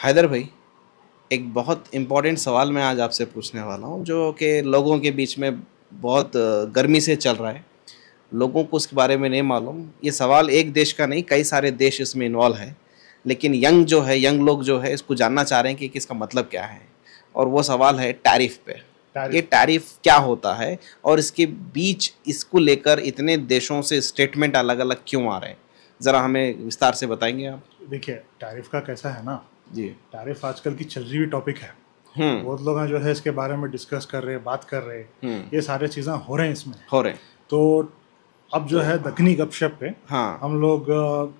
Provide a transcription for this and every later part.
हैदर भाई, एक बहुत इम्पोर्टेंट सवाल मैं आज आपसे पूछने वाला हूँ जो कि लोगों के बीच में बहुत गर्मी से चल रहा है। लोगों को उसके बारे में नहीं मालूम। ये सवाल एक देश का नहीं, कई सारे देश इसमें इन्वॉल्व है, लेकिन यंग लोग जो है इसको जानना चाह रहे हैं कि इसका मतलब क्या है। और वो सवाल है टैरिफ पे। ये टैरिफ। टैरिफ क्या होता है और इसके बीच इसको लेकर इतने देशों से स्टेटमेंट अलग अलग क्यों आ रहे हैं, ज़रा हमें विस्तार से बताएंगे आप। देखिए, टैरिफ का कैसा है ना, जी। टैरिफ आजकल की चल रही हुई टॉपिक है। हम्म। बहुत लोग हैं जो है इसके बारे में डिस्कस कर रहे हैं, बात कर रहे हैं। ये सारे चीज़ें हो रहे हैं इसमें। हो रहे हैं। तो अब जो है दखनी गपशप पे हाँ। हम लोग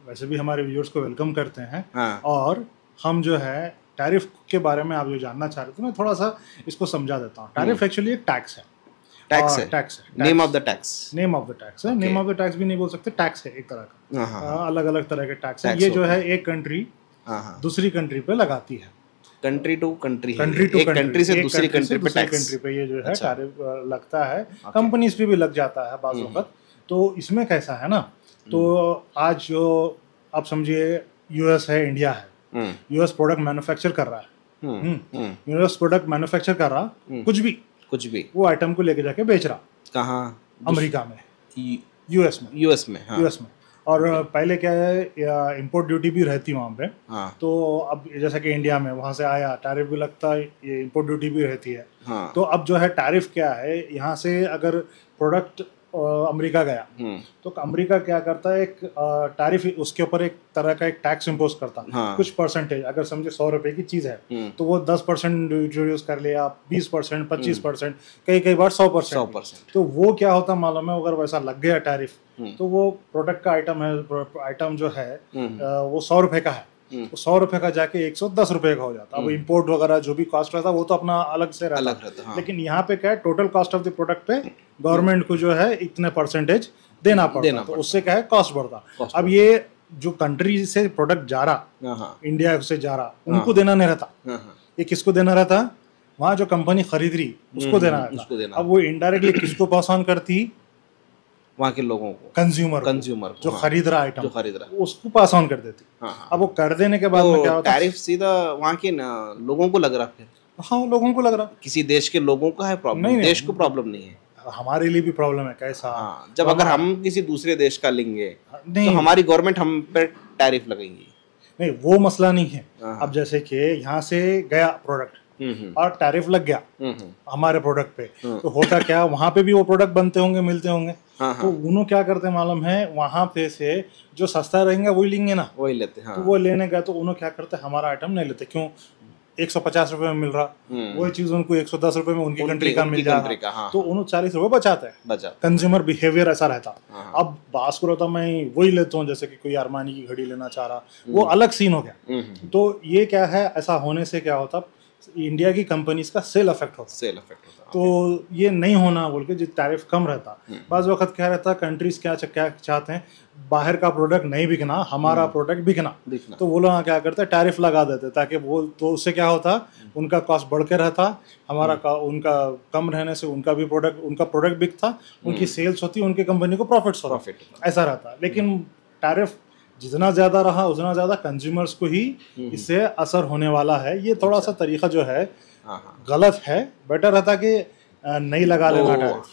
वैसे भी हमारे व्यूअर्स को वेलकम करते हैं। हाँ। और हम जो है टैरिफ के बारे में आप जो जानना चाह रहे थे, मैं थोड़ा सा इसको समझा देता हूँ। टैरिफ एक्चुअली एक टैक्स है। टैक्स है। टैक्स है। Name of the tax. Name of the tax है। नेम ऑफ द टैक्स भी नहीं बोल सकते, टैक्स है एक तरह का। हाँ। अलग अलग तरह के टैक्स है। टैक्स ये जो होता है एक कंट्री हाँ। दूसरी कंट्री पे लगाती है। Country to country, country to एक कंट्री से दूसरी कंट्री पे टैक्स। कंट्री पे ये जो है अच्छा। टैरिफ लगता है। कंपनीज पे भी लग जाता है बाज़ वक़्त। तो इसमें कैसा है ना, तो आज जो आप समझिए यूएस है, इंडिया है। यूएस प्रोडक्ट मैन्युफैक्चर कर रहा है। यूएस प्रोडक्ट मैन्युफैक्चर कर रहा, कुछ भी वो आइटम को लेके जाके बेच रहा। कहाँ? अमेरिका में, यूएस में। यूएस में। हाँ। यूएस में। और पहले क्या है, इंपोर्ट ड्यूटी भी रहती वहाँ पे। हाँ। तो अब जैसा कि इंडिया में वहाँ से आया, टैरिफ भी लगता है, ये इंपोर्ट ड्यूटी भी रहती है। हाँ। तो अब जो है टैरिफ क्या है, यहाँ से अगर प्रोडक्ट अमेरिका गया तो अमेरिका क्या करता है, एक टैरिफ उसके ऊपर एक तरह का एक टैक्स इम्पोज करता है। हाँ। कुछ परसेंटेज, अगर समझे 100 रुपए की चीज़ है तो वो 10% इंट्रोड्यूस कर लिया, 20%, 25%, कई बार 100%। तो वो क्या होता मालूम है, अगर वैसा लग गया टैरिफ तो वो प्रोडक्ट का आइटम जो है वो 100 रुपए का है, तो 100 रुपए का जाके 110 रुपए का हो जाता। अब इम्पोर्ट वगैरह जो भी कॉस्ट रहता वो तो अपना अलग से रहता। हाँ। लेकिन यहाँ पे क्या है, total cost of the product पे गवर्नमेंट को जो है इतने परसेंटेज देना पड़ता, तो उससे क्या है कॉस्ट बढ़ता। अब ये जो कंट्री से प्रोडक्ट जा रहा, इंडिया से जा रहा, उनको देना नहीं रहता। ये किसको देना रहता? वहाँ जो कंपनी खरीद रही उसको देना रहता। अब वो इनडायरेक्टली किसको पास ऑन करती? वहाँ के लोगों को, कंज्यूमर जो खरीद रहा आइटम, जो खरीद रहा उसको पास ऑन कर देती। अब वो कर देने के बाद में क्या होता है, टैरिफ सीधा वहाँ के लोगों को लग रहा। फिर हाँ, लोगों को लग रहा, किसी देश के लोगों का है प्रॉब्लम, नहीं, देश को प्रॉब्लम नहीं है। हमारे लिए भी प्रॉब्लम है। कैसा? हाँ, जब अगर हम किसी दूसरे देश का लेंगे तो हमारी गवर्नमेंट हम पे टैरिफ लगेंगी। नहीं, वो मसला नहीं है। अब जैसे कि यहाँ से गया प्रोडक्ट और टैरिफ लग गया हमारे प्रोडक्ट पे, तो होता क्या, वहाँ पे भी वो प्रोडक्ट बनते होंगे, मिलते होंगे। तो उन्होंने क्या करते हैं मालूम है, वहाँ पे से जो सस्ता रहेगा वही लेंगे ना, वही लेते। तो वो लेने गए तो उन्होंने क्या करते हैं, हमारा आइटम नहीं लेते। क्यों? 150 रुपए में मिल रहा, वही चीज उनको 110 रुपए में उनकी कंट्री का मिल जाता, तो उन्होंने 40 रुपए बचाते हैं। कंज्यूमर बिहेवियर ऐसा रहता। अब बात करो तो मैं वही लेता हूँ, जैसे कि कोई अरमानी की घड़ी लेना चाह रहा, वो अलग सीन हो गया। तो ये क्या है, ऐसा होने से क्या होता, इंडिया की कंपनीज का सेल अफेक्ट होता। तो ये नहीं होना बोल के, जो टैरिफ कम रहता। बाज़ वक्त क्या रहता, कंट्रीज क्या चाहते हैं, बाहर का प्रोडक्ट नहीं बिकना, हमारा प्रोडक्ट बिकना। तो वो लोग क्या करते हैं, टैरिफ लगा देते, ताकि वो, तो उससे क्या होता, उनका कॉस्ट बढ़ के रहता, उनका कम रहने से उनका प्रोडक्ट बिकता, उनकी सेल्स होती, उनकी कंपनी को प्रॉफिट्स होता, ऐसा रहता। लेकिन टैरिफ जितना ज़्यादा रहा उतना ज़्यादा कंज्यूमर्स को ही इससे असर होने वाला है। ये थोड़ा सा तरीका जो है गलत है, बेटर रहता कि नहीं लगा लेना टैरिफ।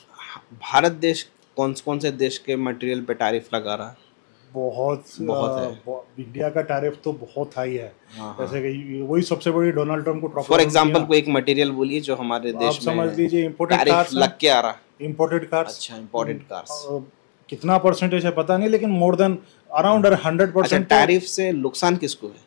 भारत देश कौन से देश के मटेरियल पे टैरिफ लगा रहा है? बहुत है। इंडिया का टैरिफ तो बहुत हाई है। जैसे कि वही सबसे बड़ी डोनाल्ड ट्रम्प को फॉर एग्जांपल कोई एक मटेरियल बोलिए जो हमारे देश में, समझ लीजिए इम्पोर्टेड कार्स लग के आ रहा। Imported cars. अच्छा, इम्पोर्टेड कार्स कितना परसेंटेज है पता नहीं, लेकिन मोर देन अराउंड 100%। टैरिफ से नुकसान किसको है?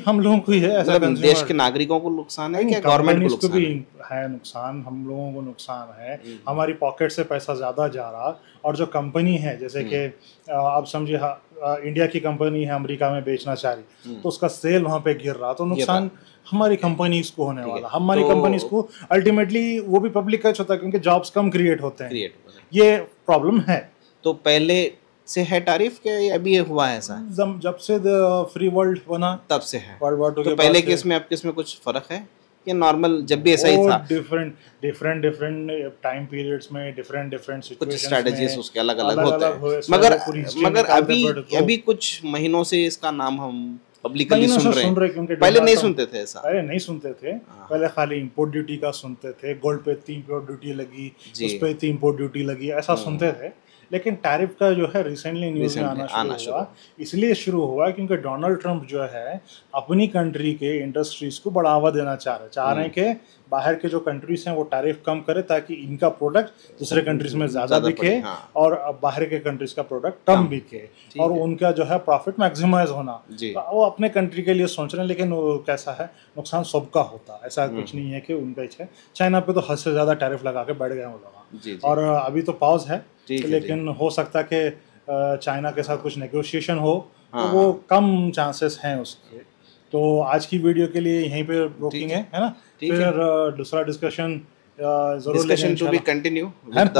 हम लोगों को ही है, ऐसा देश के नागरिकों को नुकसान है, क्या गवर्नमेंट को नुकसान भी है? नुकसान हम लोगों को नुकसान है। हमारी पॉकेट से पैसा ज्यादा जा रहा, और जो कंपनी है, जैसे कि आप समझिए इंडिया की कंपनी है, अमेरिका में बेचना चाह रही, तो उसका सेल वहाँ पे गिर रहा, तो नुकसान हमारी कंपनीज को होने वाला। हमारी कंपनीज को अल्टीमेटली वो भी पब्लिक का होता है, क्योंकि जॉब्स कम क्रिएट होते हैं। ये प्रॉब्लम है। तो पहले से है टैरिफ के अभी हुआ है ऐसा? जब से फ्री वर्ल्ड बना तब से है। वर्ल्ड वॉर 2 तो पहले केस में अब किस में कुछ फर्क है कि नॉर्मल जब भी ऐसा ही था? डिफरेंट टाइम पीरियड्स में डिफरेंट सिचुएशंस कुछ स्ट्रेटजीज उसके अलग अलग होते हैं। मगर अभी कुछ महीनों से इसका नाम हम पब्लिकली सुन रहे हैं क्योंकि पहले नहीं सुनते थे ऐसा, पहले नहीं सुनते थे। पहले खाली इंपोर्ट ड्यूटी का सुनते थे, गोल्ड पे इतनी इंपोर्ट ड्यूटी लगी, उस पे इतनी इंपोर्ट ड्यूटी लगी, ऐसा सुनते थे। लेकिन टैरिफ का जो है रिसेंटली न्यूज़ में आना शुरू हुआ, इसलिए शुरू हुआ क्योंकि डोनाल्ड ट्रंप जो है अपनी कंट्री के इंडस्ट्रीज को बढ़ावा देना चाह रहे हैं कि बाहर के जो कंट्रीज हैं वो टैरिफ कम करे ताकि इनका प्रोडक्ट दूसरे कंट्रीज में ज़्यादा बिके और बाहर के कंट्रीज का प्रोडक्ट कम बिके और उनका जो है प्रॉफिट मैक्सिमाइज होना। वो अपने कंट्री के लिए सोच रहे हैं, लेकिन वो कैसा है, नुकसान सबका होता है, ऐसा कुछ नहीं है कि उनका ही है। चाइना पे तो हद से ज़्यादा टैरिफ लगा के बैठ गए वो लोग, और अभी तो पॉज है, लेकिन हो सकता है कि चाइना के साथ कुछ नेगोशिएशन हो, तो वो कम चांसेस हैं उसके। तो आज की वीडियो के लिए यहीं पे रोकेंगे, है ना? फिर दूसरा डिस्कशन जरूर to be continue with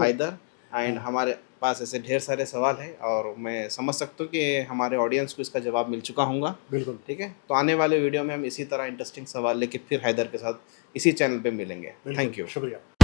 Haider and हमारे पास ऐसे ढेर सारे सवाल हैं और मैं समझ सकता हूँ कि हमारे ऑडियंस को इसका जवाब मिल चुका होगा। बिल्कुल, ठीक है। तो आने वाले वीडियो में हम इसी तरह इंटरेस्टिंग सवाल लेके फिर हैदर के साथ इसी चैनल पे मिलेंगे। थैंक यू, शुक्रिया।